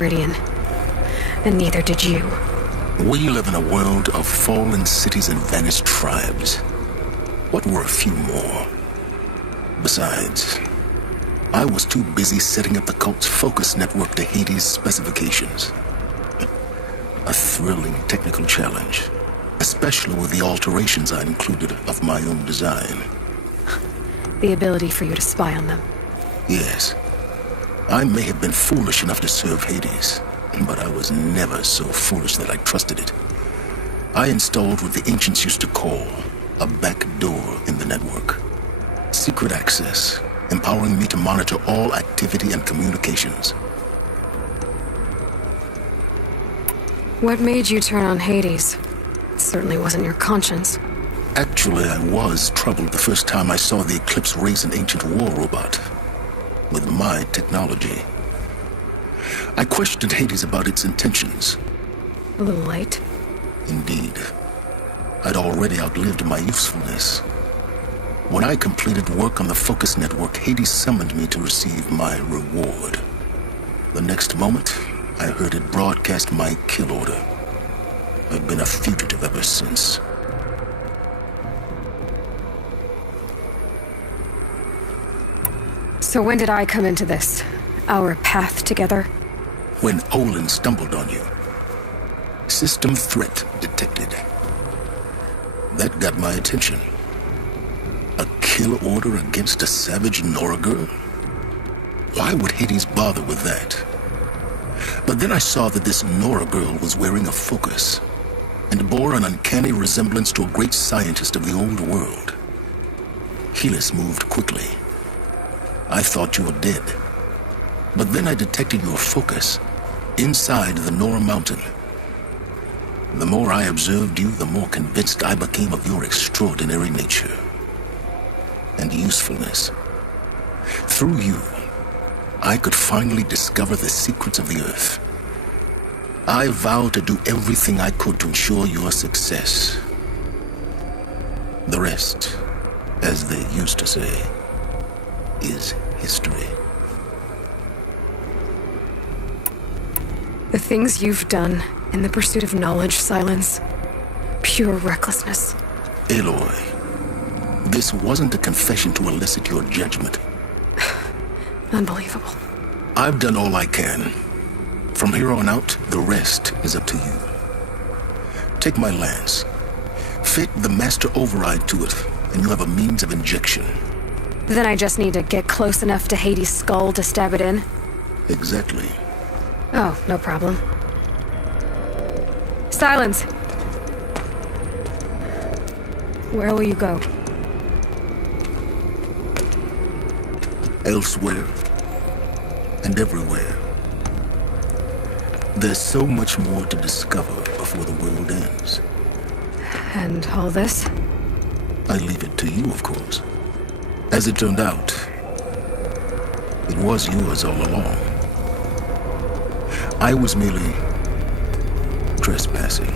Radeon. And neither did you. We live in a world of fallen cities and vanished tribes. What were a few more? Besides, I was too busy setting up the cult's focus network to Hades' specifications. A thrilling technical challenge, especially with the alterations I included of my own design. The ability for you to spy on them. Yes. I may have been foolish enough to serve Hades, but I was never so foolish that I trusted it. I installed what the ancients used to call a back door in the network. Secret access, empowering me to monitor all activity and communications. What made you turn on Hades? It certainly wasn't your conscience. Actually, I was troubled the first time I saw the Eclipse raise an ancient war robot. With my technology. I questioned Hades about its intentions. A little late. Indeed. I'd already outlived my usefulness. When I completed work on the Focus Network, Hades summoned me to receive my reward. The next moment, I heard it broadcast my kill order. I've been a fugitive ever since. So when did I come into this? Our path together? When Olin stumbled on you. System threat detected. That got my attention. A kill order against a savage Nora girl? Why would Hades bother with that? But then I saw that this Nora girl was wearing a focus, and bore an uncanny resemblance to a great scientist of the old world. Helis moved quickly. I thought you were dead. But then I detected your focus inside the Nora mountain. The more I observed you, the more convinced I became of your extraordinary nature and usefulness. Through you, I could finally discover the secrets of the Earth. I vowed to do everything I could to ensure your success. The rest, as they used to say, is history. The things you've done in the pursuit of knowledge, Silence. Pure recklessness. Aloy, this wasn't a confession to elicit your judgment. Unbelievable. I've done all I can. From here on out, the rest is up to you. Take my lance. Fit the master override to it, and you have a means of injection. Then I just need to get close enough to Hades' skull to stab it in? Exactly. Oh, no problem. Silence! Where will you go? Elsewhere. And everywhere. There's so much more to discover before the world ends. And all this? I leave it to you, of course. As it turned out, it was yours all along. I was merely trespassing.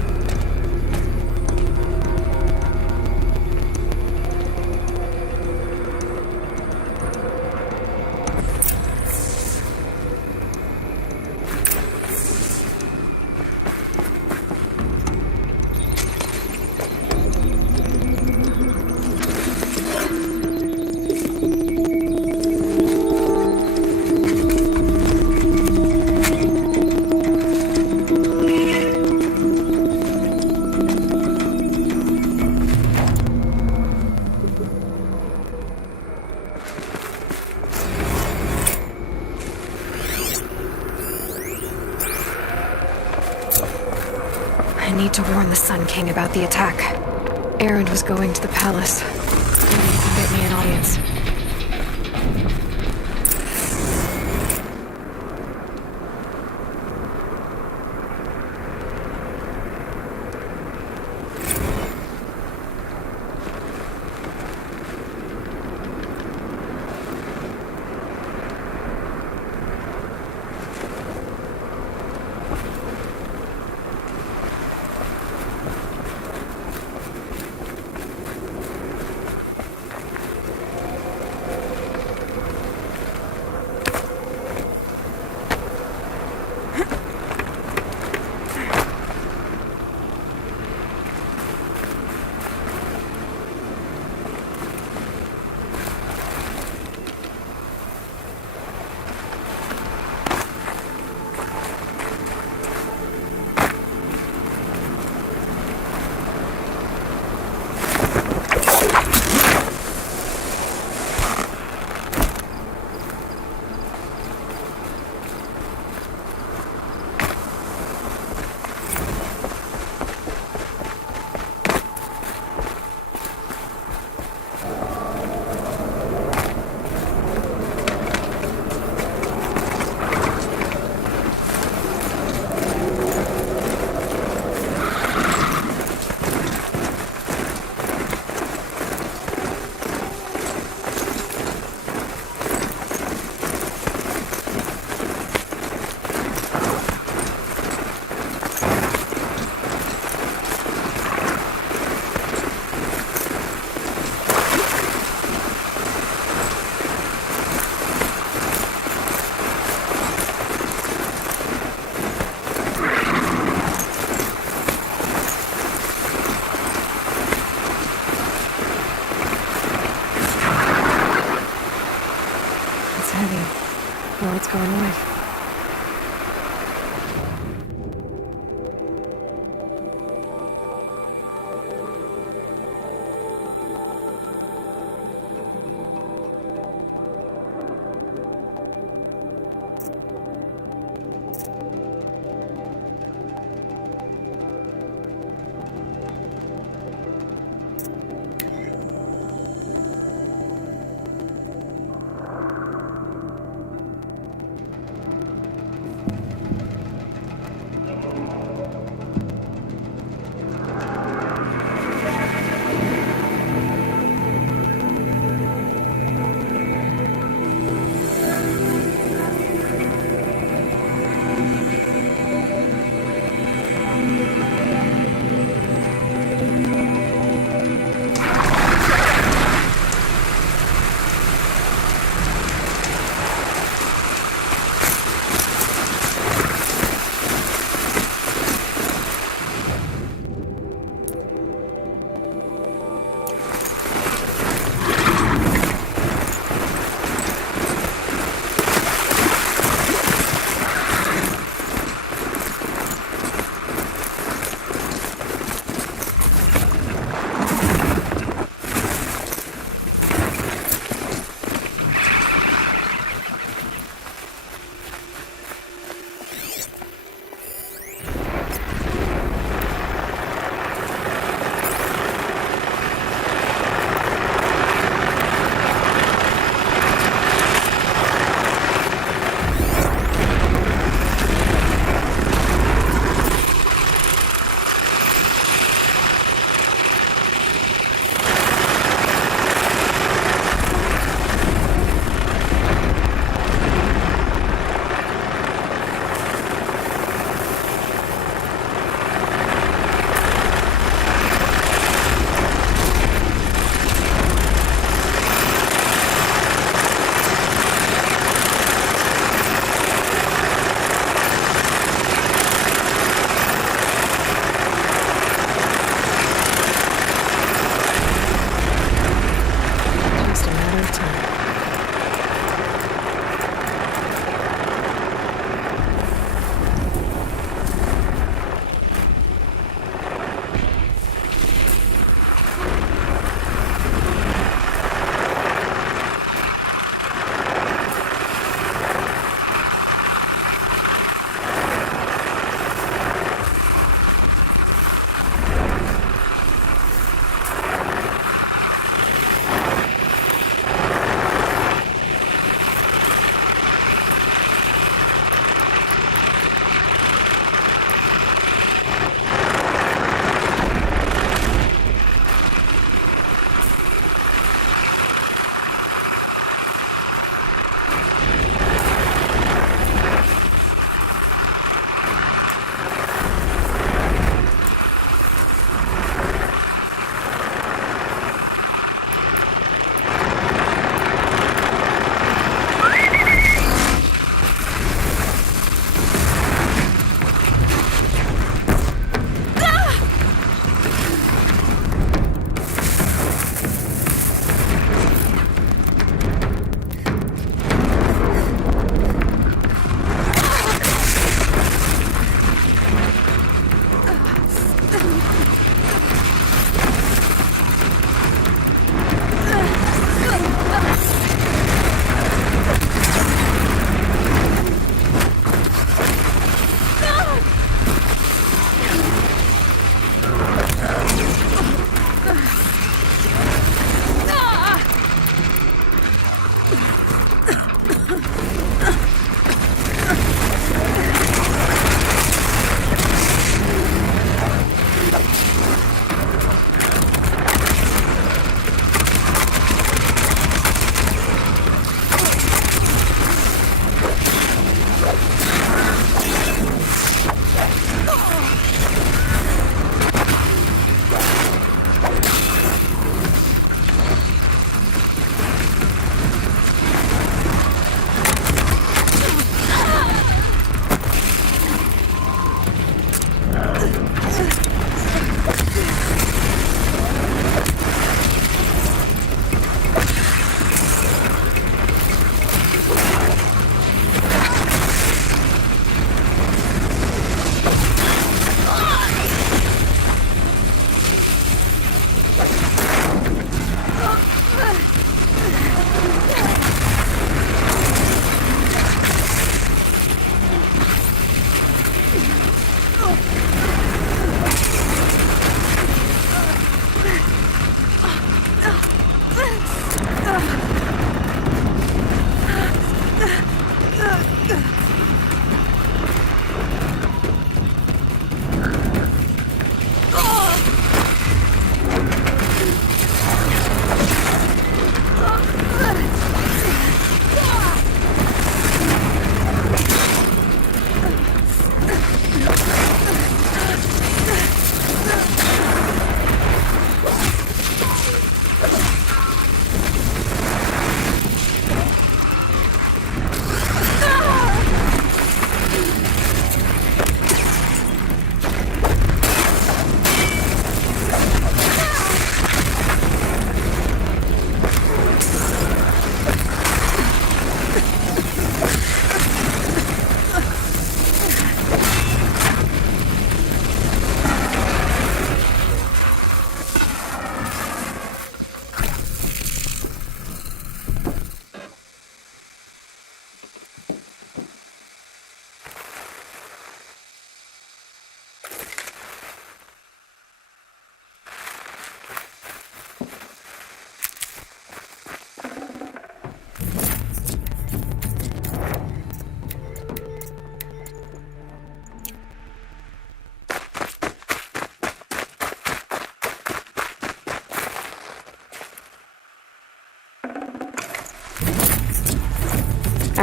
I need to warn the Sun King about the attack. Erend was going to the palace. Maybe he can get me an audience.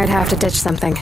might have to ditch something.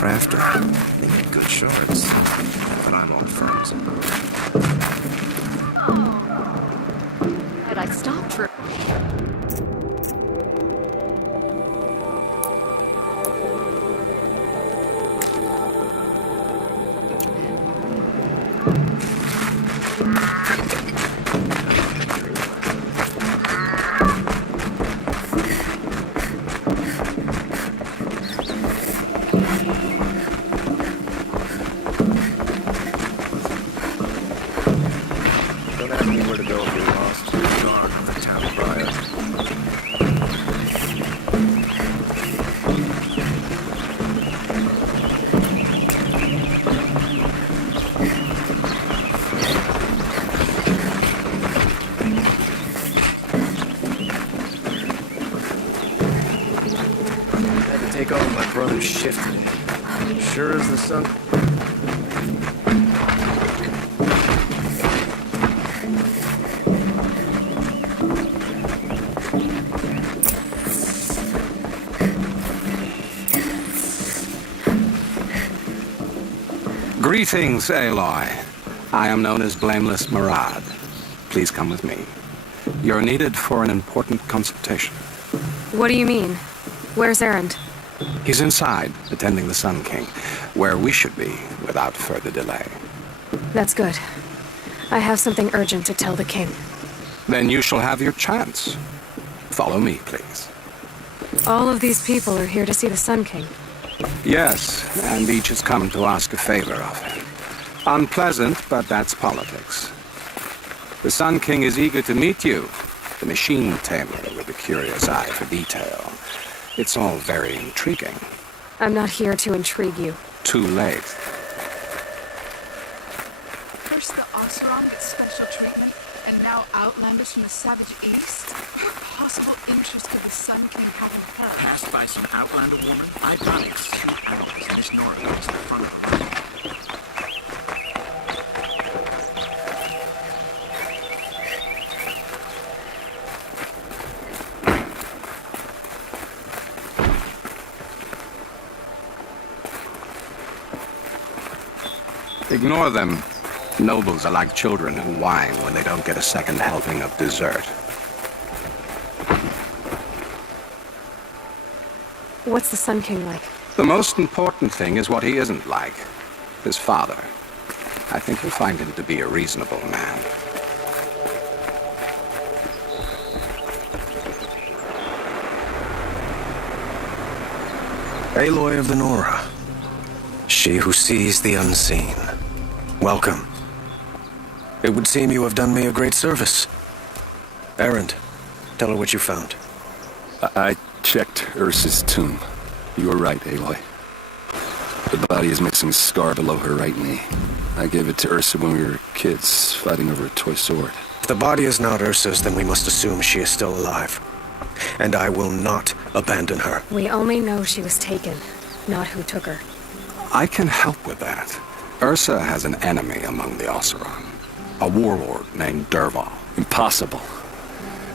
Crafter. They get good shards. But I'm on firms. But I stopped for... Don't ask me where to go if you're lost. Dark of the town crier. Had to take over my brother's shift today. Sure as the sun. Greetings, Aloy. I am known as Blameless Murad. Please come with me. You're needed for an important consultation. What do you mean? Where's Erend? He's inside, attending the Sun King, where we should be without further delay. That's good. I have something urgent to tell the king. Then you shall have your chance. Follow me, please. All of these people are here to see the Sun King. Yes, and each has come to ask a favor of him. Unpleasant, but that's politics. The Sun King is eager to meet you, the machine tamer with a curious eye for detail. It's all very intriguing. I'm not here to intrigue you. Too late. First the Oseram gets special treatment, and now Outlanders from the savage east? What possible interest could the Sun King have in her? Passed by some Outlander woman? I thought it was 2 hours. Miss Nora was the front of the room. Ignore them. Nobles are like children who whine when they don't get a second helping of dessert. What's the Sun King like? The most important thing is what he isn't like. His father. I think you'll find him to be a reasonable man. Aloy of the Nora. She who sees the unseen. Welcome. It would seem you have done me a great service. Erend, tell her what you found. I checked Ursa's tomb. You were right, Aloy. The body is missing a scar below her right knee. I gave it to Ursa when we were kids, fighting over a toy sword. the body is not Ursa's, then we must assume she is still alive. And I will not abandon her. We only know she was taken, not who took her. I can help with that. Ursa has an enemy among the Oseram. A warlord named Derval. Impossible.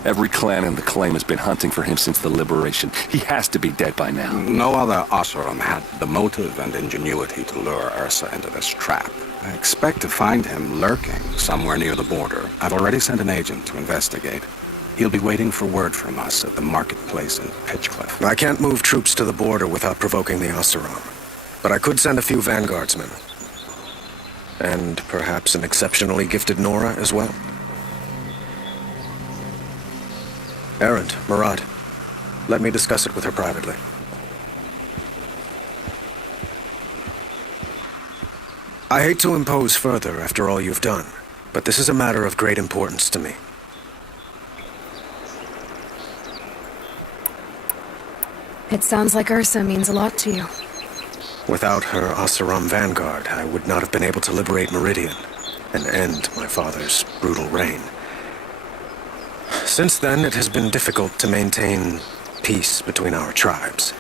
Every clan in the claim has been hunting for him since the liberation. He has to be dead by now. No other Oseram had the motive and ingenuity to lure Ursa into this trap. I expect to find him lurking somewhere near the border. I've already sent an agent to investigate. He'll be waiting for word from us at the marketplace in Pitchcliff. I can't move troops to the border without provoking the Oseram. But I could send a few vanguardsmen. And perhaps an exceptionally gifted Nora as well. Erend, Murad, let me discuss it with her privately. I hate to impose further after all you've done, but this is a matter of great importance to me. It sounds like Ursa means a lot to you. Without her Oseram vanguard, I would not have been able to liberate Meridian and end my father's brutal reign. Since then, it has been difficult to maintain peace between our tribes.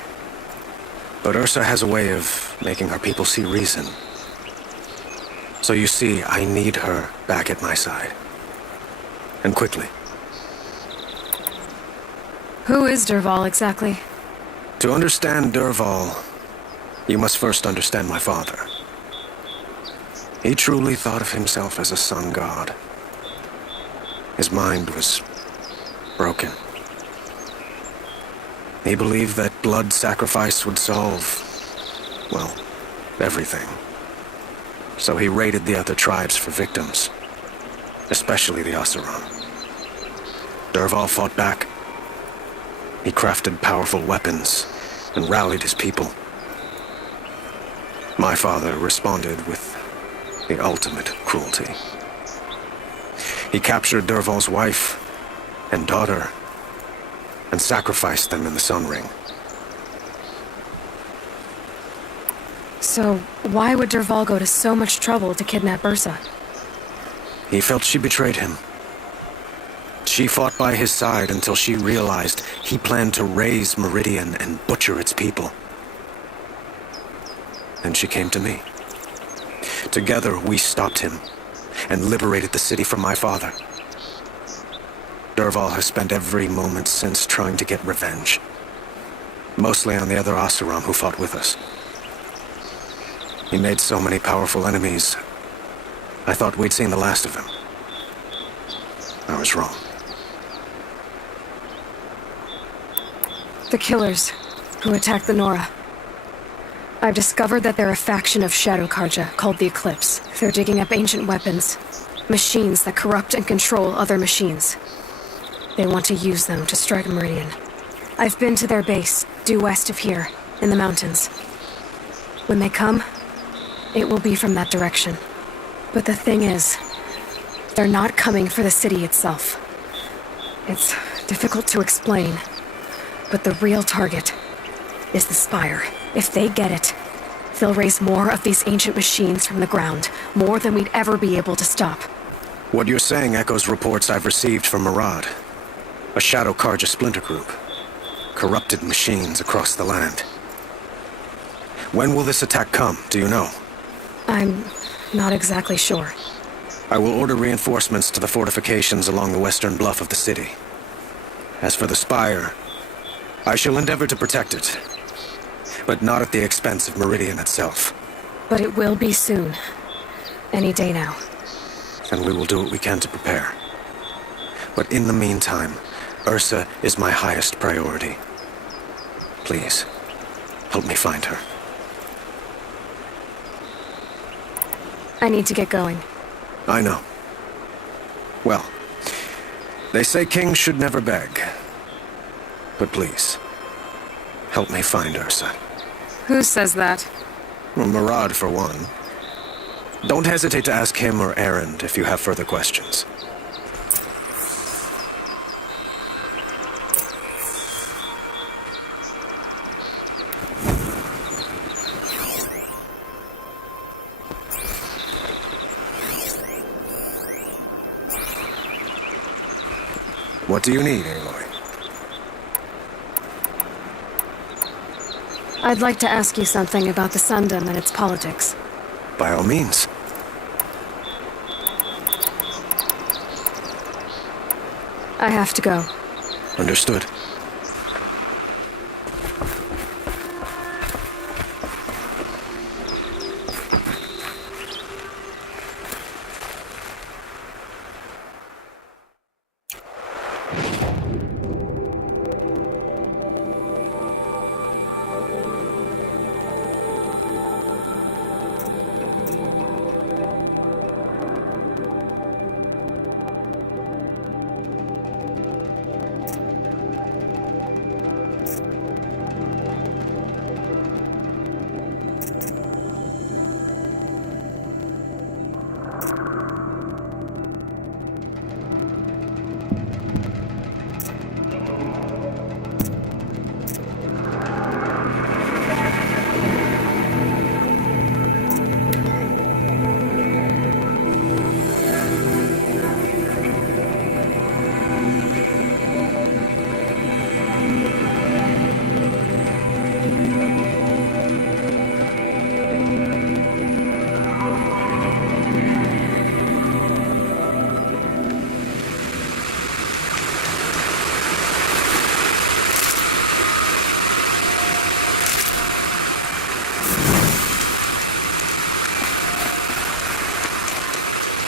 But Ursa has a way of making her people see reason. So you see, I need her back at my side. And quickly. Who is Derval exactly? To understand Derval, you must first understand my father. He truly thought of himself as a sun god. His mind was broken. He believed that blood sacrifice would solve, well, everything. So he raided the other tribes for victims, especially the Oseram. Derval fought back. He crafted powerful weapons and rallied his people. My father responded with the ultimate cruelty. He captured Derval's wife and daughter and sacrificed them in the Sun Ring. So, why would Derval go to so much trouble to kidnap Ursa? He felt she betrayed him. She fought by his side until she realized he planned to raise Meridian and butcher its people. And she came to me. Together, we stopped him and liberated the city from my father. Derval has spent every moment since trying to get revenge. Mostly on the other Oseram who fought with us. He made so many powerful enemies, I thought we'd seen the last of him. I was wrong. The killers who attacked the Nora. I've discovered that they're a faction of Shadow Karja called the Eclipse. They're digging up ancient weapons, machines that corrupt and control other machines. They want to use them to strike Meridian. I've been to their base, due west of here, in the mountains. When they come, it will be from that direction. But the thing is, they're not coming for the city itself. It's difficult to explain, but the real target is the Spire. If they get it, they'll raise more of these ancient machines from the ground, more than we'd ever be able to stop. What you're saying echoes reports I've received from Murad, a Shadow Karja splinter group. Corrupted machines across the land. When will this attack come, do you know? I'm not exactly sure. I will order reinforcements to the fortifications along the western bluff of the city. As for the Spire, I shall endeavor to protect it, but not at the expense of Meridian itself. But it will be soon. Any day now. And we will do what we can to prepare. But in the meantime, Ursa is my highest priority. Please, help me find her. I need to get going. I know. Well, they say kings should never beg. But please, help me find Ursa. Who says that? Well, Murad, for one. Don't hesitate to ask him or Erend if you have further questions. What do you need, Aloy? I'd like to ask you something about the Sundom and its politics. By all means. I have to go. Understood.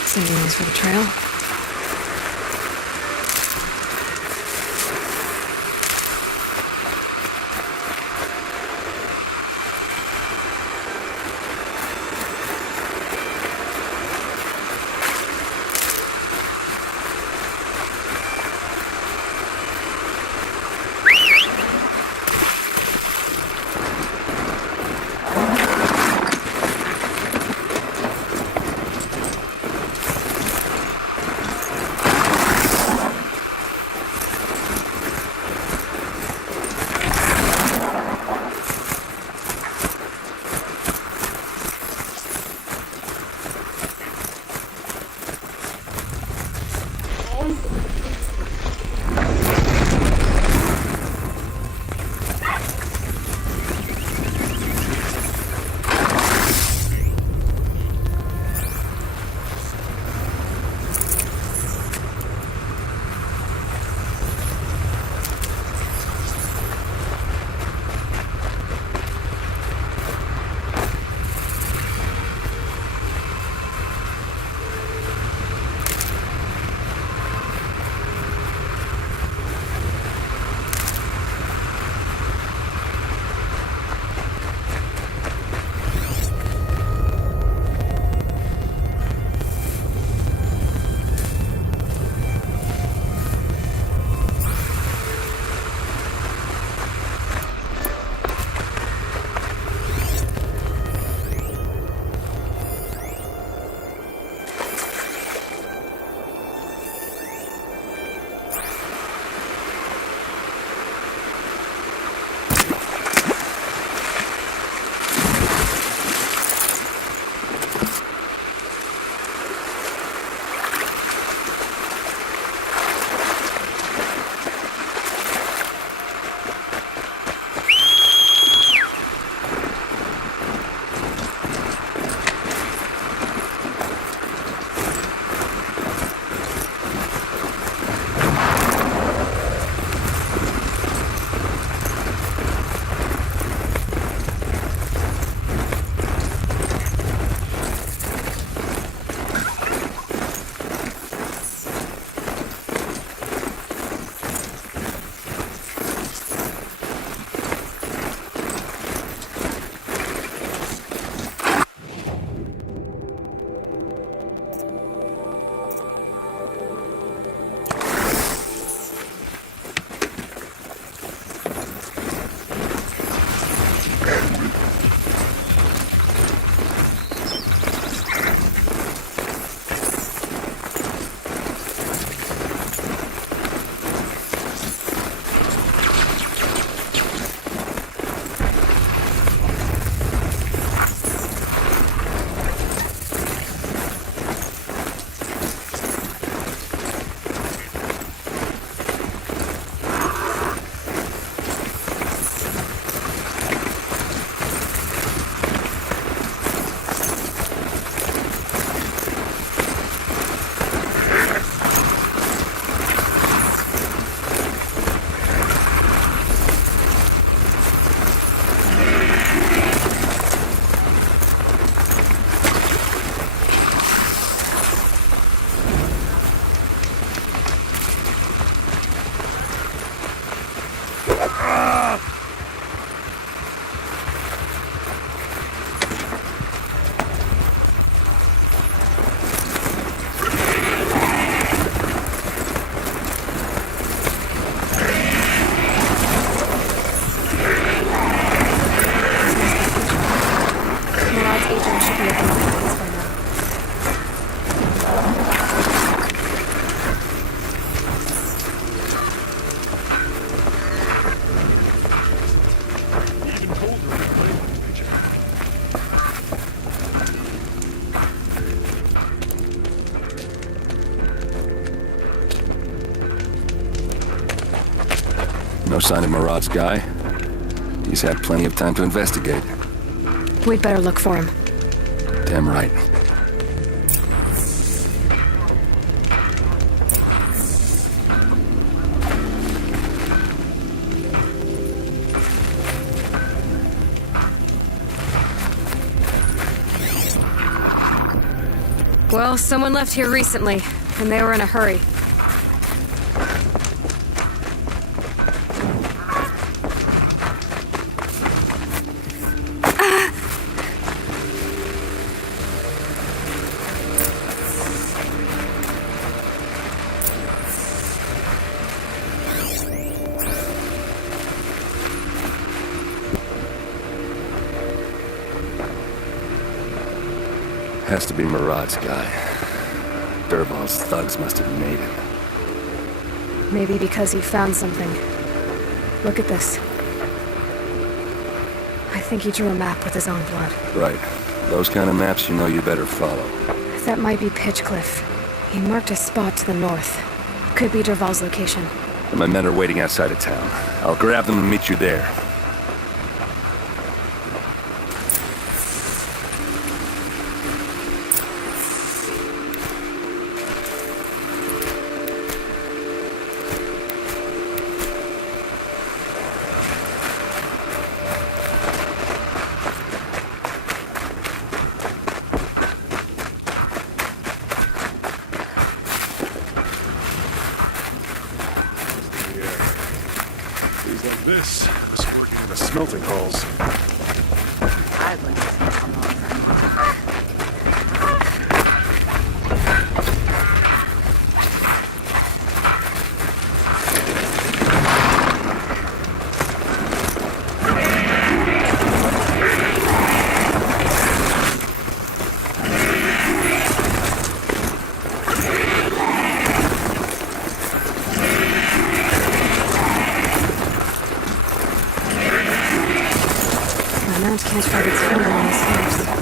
Signals for the trail. No sign of Marat's guy? He's had plenty of time to investigate. We'd better look for him. Damn right. Well, someone left here recently, and they were in a hurry. Has to be Marat's guy. Dervahl's thugs must have made him. Maybe because he found something. Look at this. I think he drew a map with his own blood. Right. Those kind of maps you know you better follow. That might be Pitchcliff. He marked a spot to the north. Could be Dervahl's location. And my men are waiting outside of town. I'll grab them and meet you there. This was working in the smelting halls. I'd like to see come over. Can't find its finger on his lips.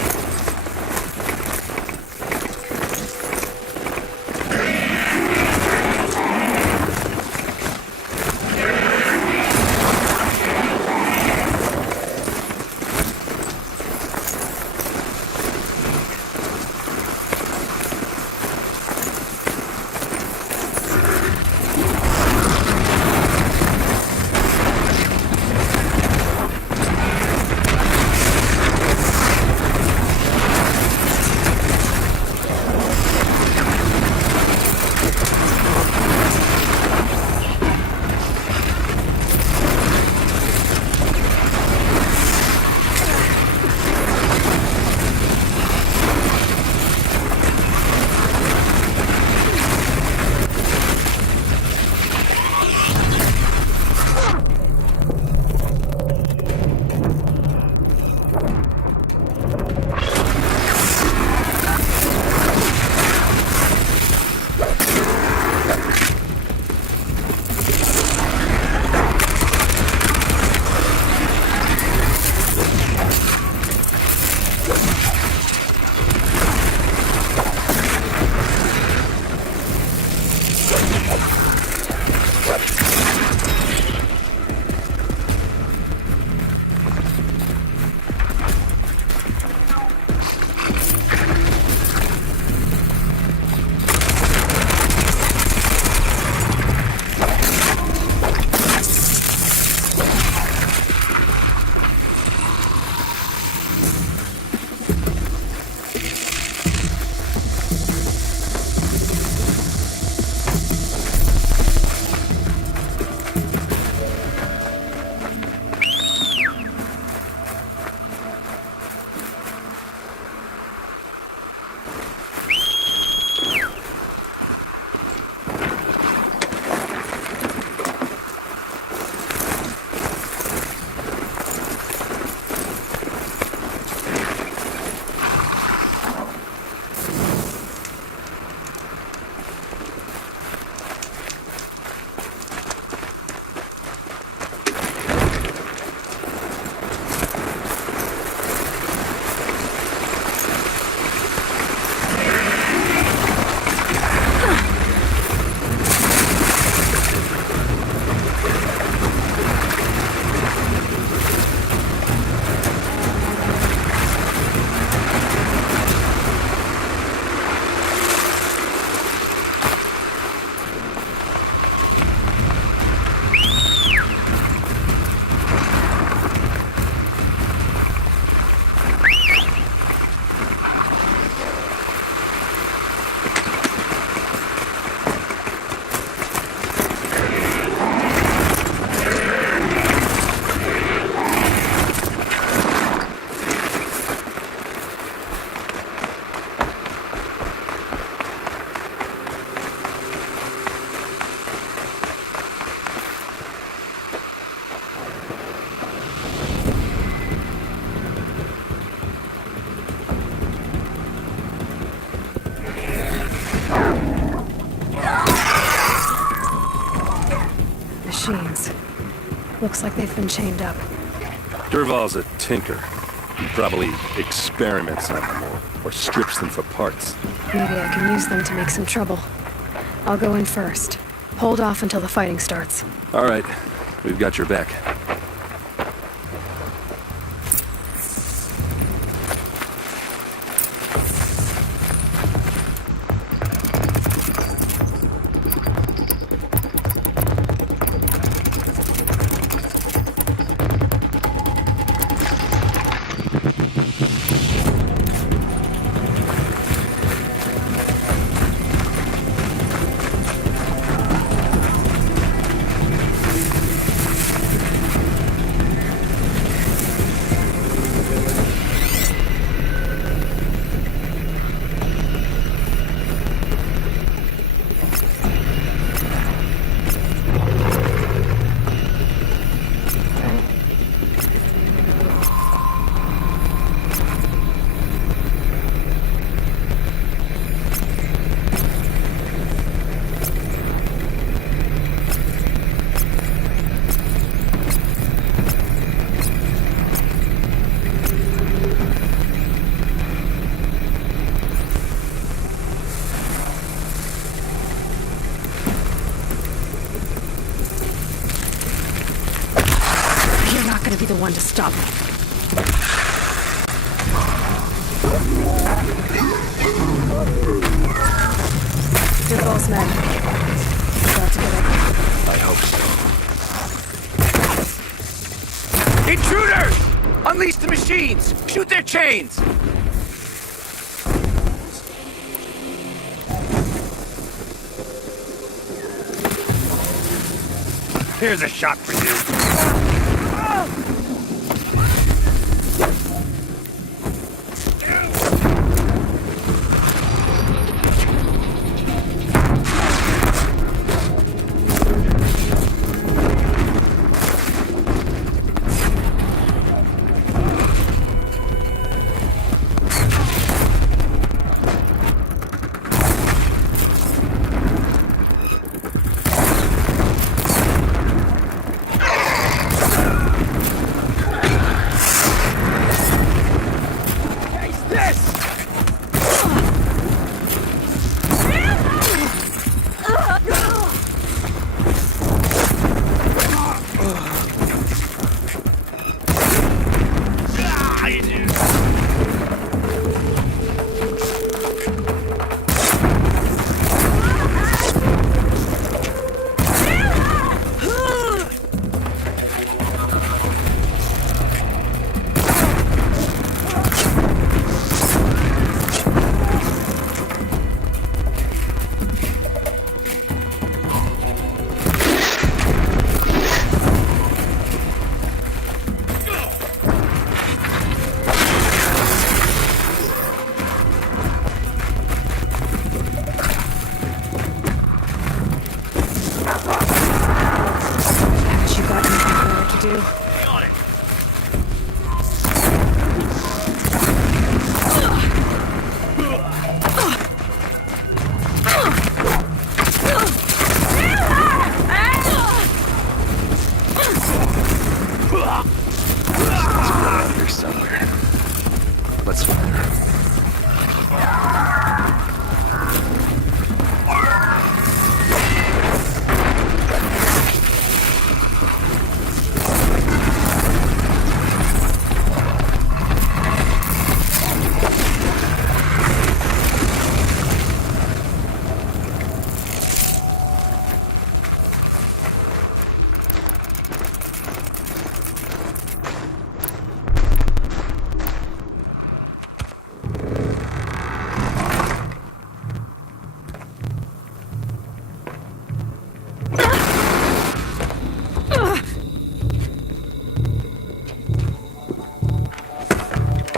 Looks like they've been chained up. Durval's a tinker. He probably experiments on them or strips them for parts. Maybe I can use them to make some trouble. I'll go in first. Hold off until the fighting starts. All right, we've got your back. Gonna be the one to stop me. Durval's men. About to get up. I hope so. Intruders! Unleash the machines! Shoot their chains! Here's a shot for you.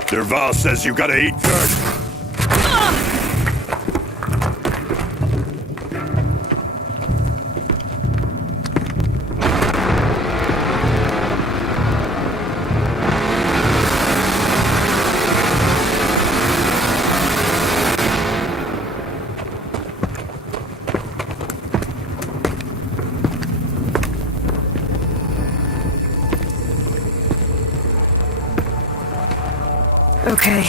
Durval says you gotta eat first. Okay.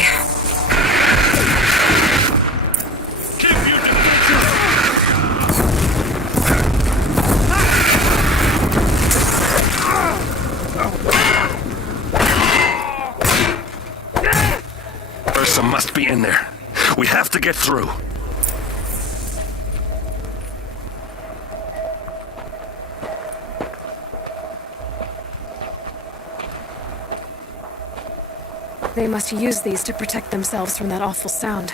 Ursa must be in there. We have to get through. They must use these to protect themselves from that awful sound.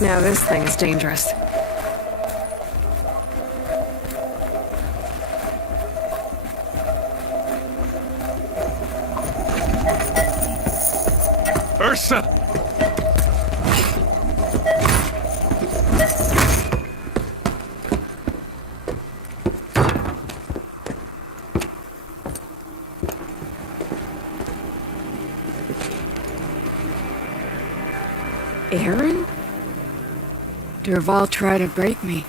Now this thing is dangerous. Ursa! Aaron? Durval tried to break me.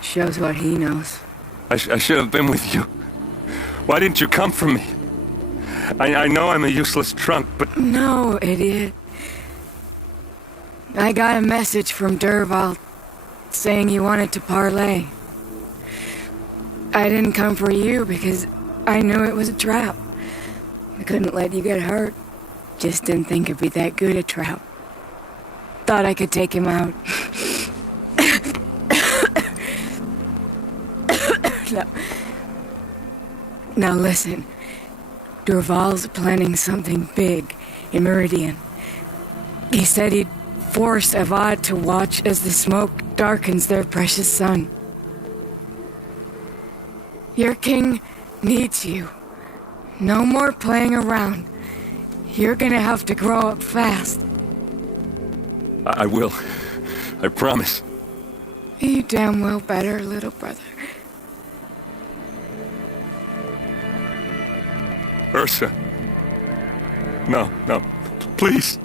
Shows what he knows. I should have been with you. Why didn't you come for me? I know I'm a useless trunk, but... No, idiot. I got a message from Durval saying he wanted to parlay. I didn't come for you because I knew it was a trap. I couldn't let you get hurt. Just didn't think it'd be that good a trap. Thought I could take him out. Now listen. Durval's planning something big in Meridian. He said he'd force Avad to watch as the smoke darkens their precious sun. Your king needs you. No more playing around. You're gonna have to grow up fast. I will. I promise. You damn well better, little brother. Ursa. No, please.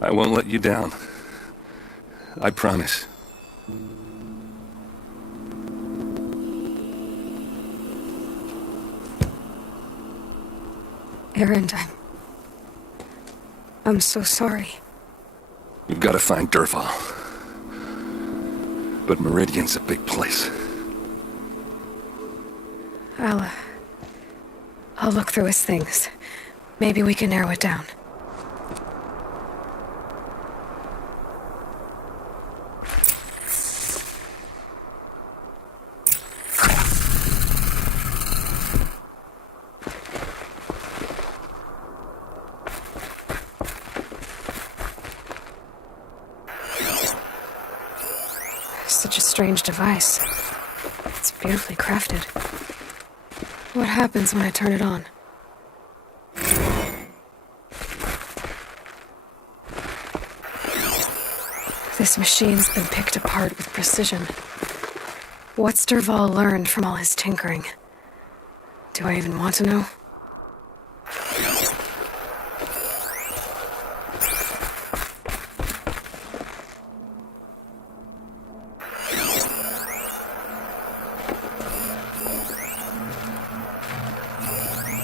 I won't let you down. I promise. Aaron, I'm so sorry. You've got to find Durval. But Meridian's a big place. I'll look through his things. Maybe we can narrow it down. Such a strange device. It's beautifully crafted. What happens when I turn it on? This machine's been picked apart with precision. What's Durval learned from all his tinkering? Do I even want to know?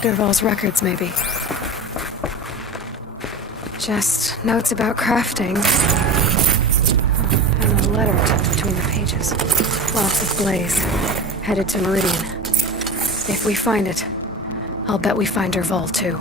Durval's records, maybe. Just notes about crafting. And a letter tucked between the pages. Lots of blaze. Headed to Meridian. If we find it, I'll bet we find Durval too.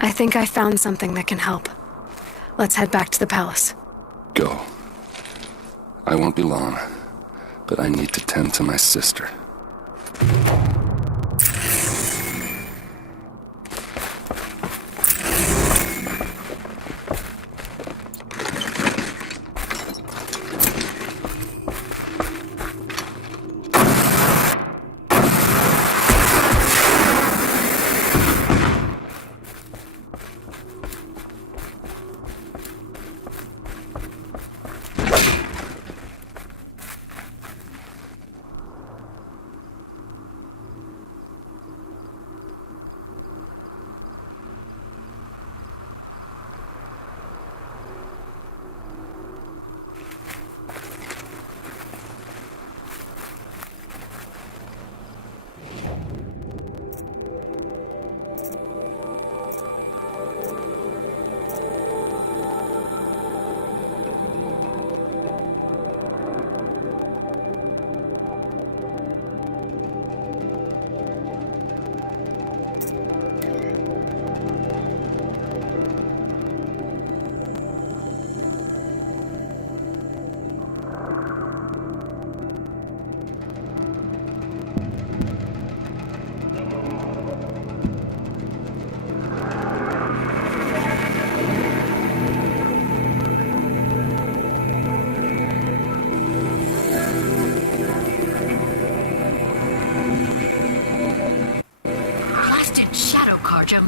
I think I found something that can help. Let's head back to the palace. Go. I won't be long, but I need to tend to my sister.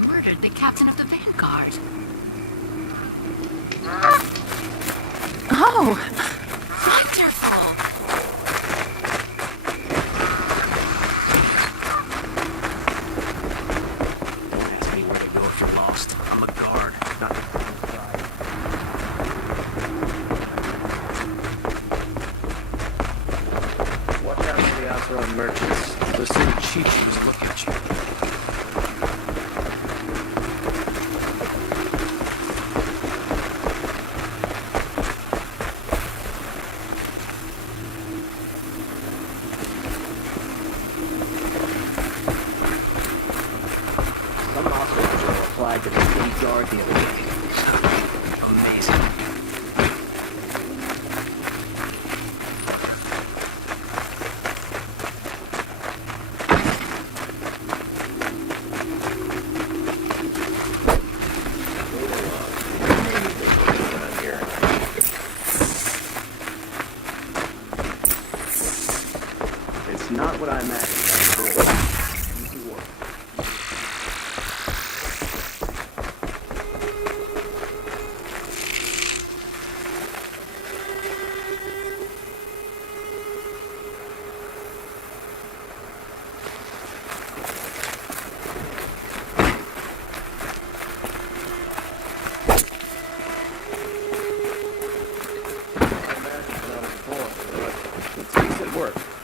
Murdered the captain of the Vanguard. Oh! Wonderful! Ask me where to go if you're lost. I'm a guard, not the pride. Watch out for the Asaron merchants. They'll send Chi-Chus to look at you. To the state guard the other day. Amazing. It's not what I imagined.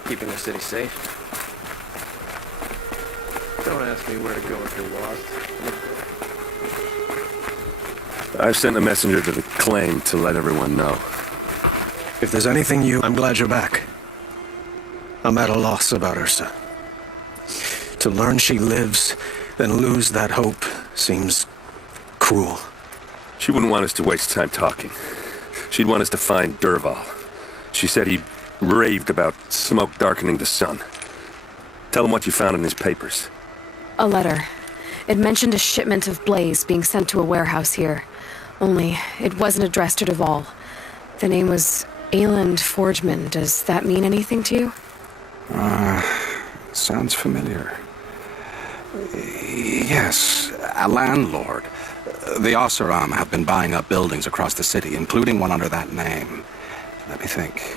Keeping the city safe. Don't ask me where to go if you're lost. I've sent a messenger to the claim to let everyone know. If there's anything I'm glad you're back. I'm at a loss about Ursa. To learn she lives, then lose that hope seems cruel. She wouldn't want us to waste time talking. She'd want us to find Derval. She said he raved about smoke darkening the sun. Tell him what you found in his papers. A letter. It mentioned a shipment of blaze being sent to a warehouse here. Only, it wasn't addressed to Derval. The name was Ayland Forgeman. Does that mean anything to you? Sounds familiar. Yes, a landlord. The Oseram have been buying up buildings across the city, including one under that name. Let me think.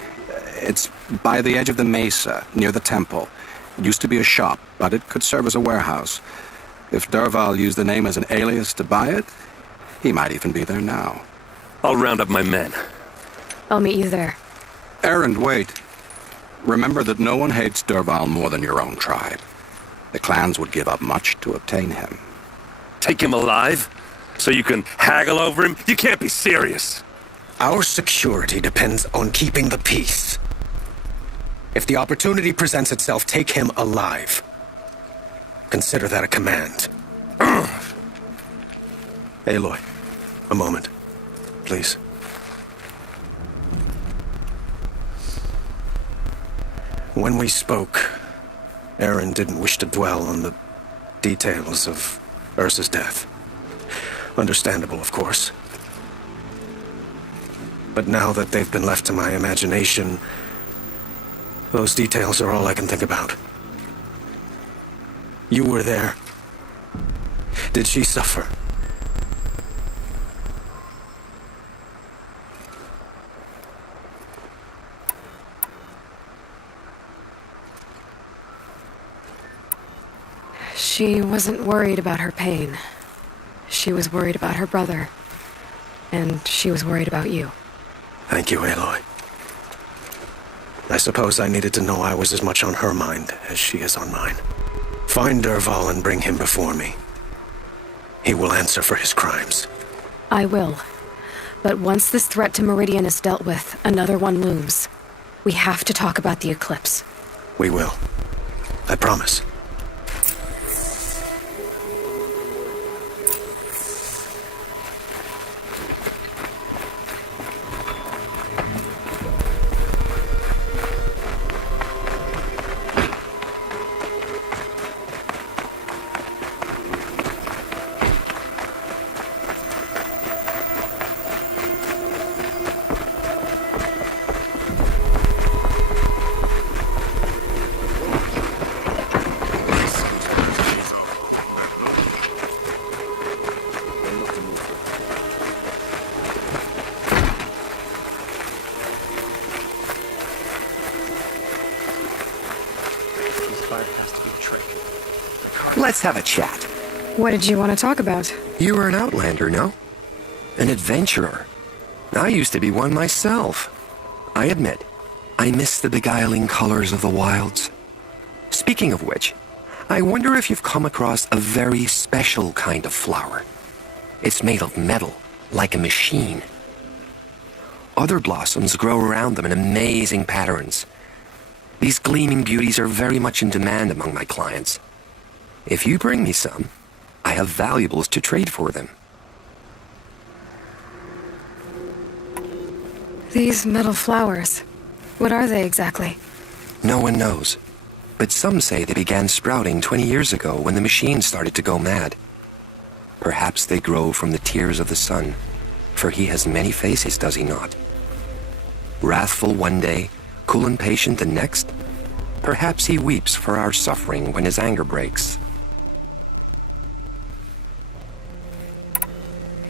It's by the edge of the mesa, near the temple. It used to be a shop, but it could serve as a warehouse. If Derval used the name as an alias to buy it, he might even be there now. I'll round up my men. I'll meet you there. Erend, wait. Remember that no one hates Derval more than your own tribe. The clans would give up much to obtain him. Take him alive? So you can haggle over him? You can't be serious. Our security depends on keeping the peace. If the opportunity presents itself, take him alive. Consider that a command. Aloy, a moment, please. When we spoke, Aaron didn't wish to dwell on the details of Ursa's death. Understandable, of course. But now that they've been left to my imagination, those details are all I can think about. You were there. Did she suffer? She wasn't worried about her pain. She was worried about her brother. And she was worried about you. Thank you, Aloy. I suppose I needed to know I was as much on her mind as she is on mine. Find Dervahl and bring him before me. He will answer for his crimes. I will. But once this threat to Meridian is dealt with, another one looms. We have to talk about the eclipse. We will. I promise. Let's have a chat. What did you want to talk about? You were an outlander, no? An adventurer. I used to be one myself. I admit, I miss the beguiling colors of the wilds. Speaking of which, I wonder if you've come across a very special kind of flower. It's made of metal, like a machine. Other blossoms grow around them in amazing patterns. These gleaming beauties are very much in demand among my clients. If you bring me some, I have valuables to trade for them. These metal flowers. What are they exactly? No one knows. But some say they began sprouting 20 years ago when the machine started to go mad. Perhaps they grow from the tears of the sun, for he has many faces, does he not? Wrathful one day, cool and patient the next. Perhaps he weeps for our suffering when his anger breaks.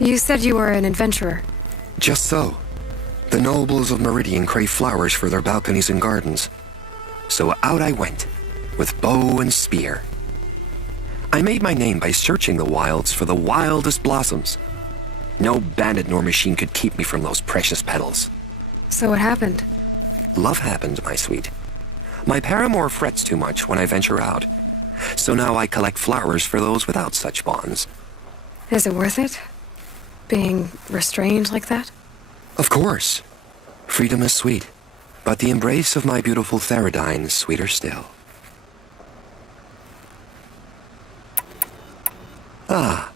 You said you were an adventurer. Just so. The nobles of Meridian crave flowers for their balconies and gardens. So out I went, with bow and spear. I made my name by searching the wilds for the wildest blossoms. No bandit nor machine could keep me from those precious petals. So what happened? Love happened, my sweet. My paramour frets too much when I venture out. So now I collect flowers for those without such bonds. Is it worth it? Being restrained like that? Of course. Freedom is sweet, but the embrace of my beautiful Theridine is sweeter still. Ah,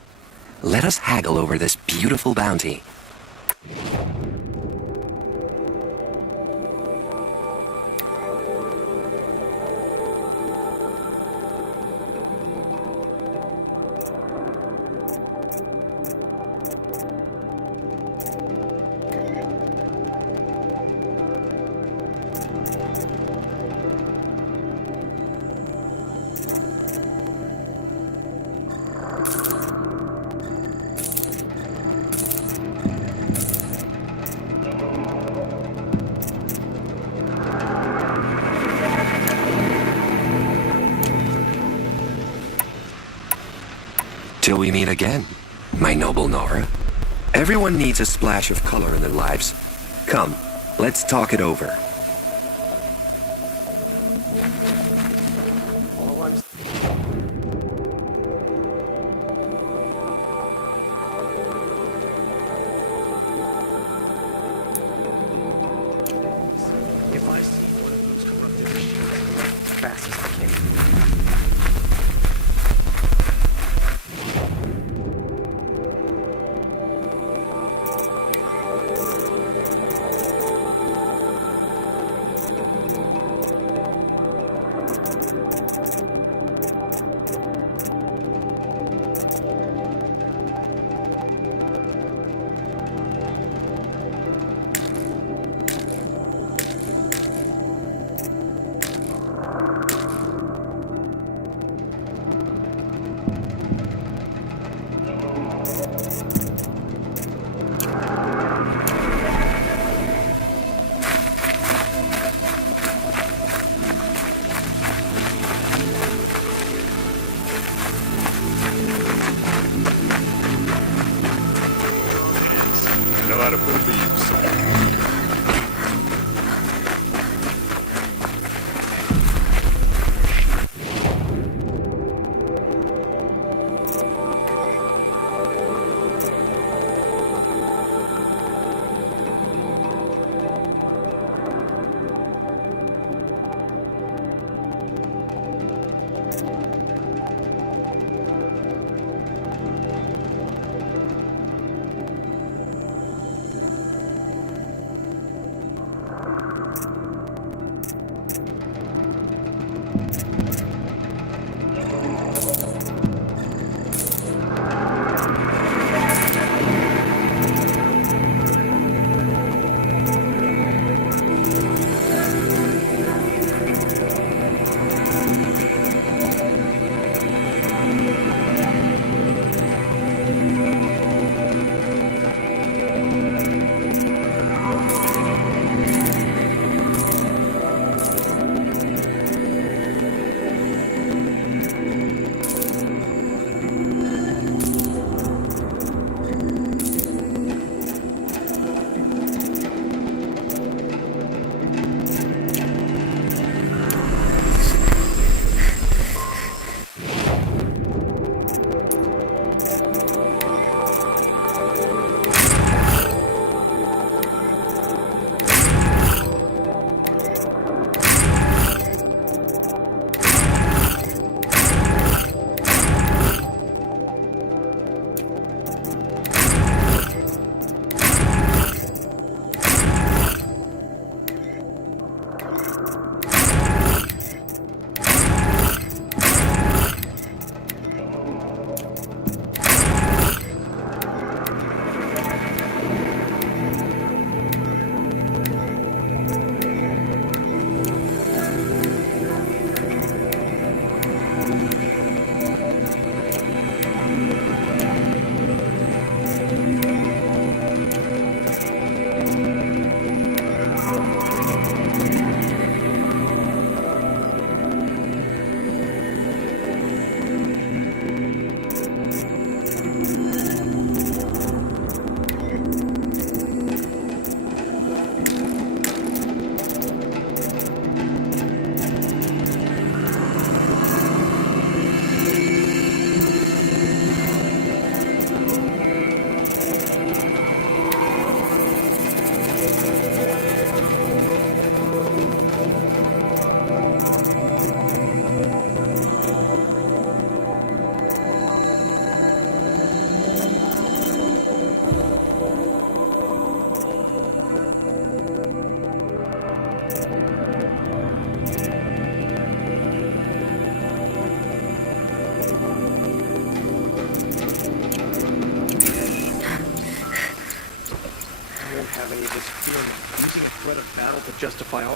let us haggle over this beautiful bounty. Till we meet again, my noble Nora. Everyone needs a splash of color in their lives. Come, let's talk it over. If I see one of those corrupted machines, fast as I can. glad to put it to use. Have any of this feeling using a threat of battle to justify all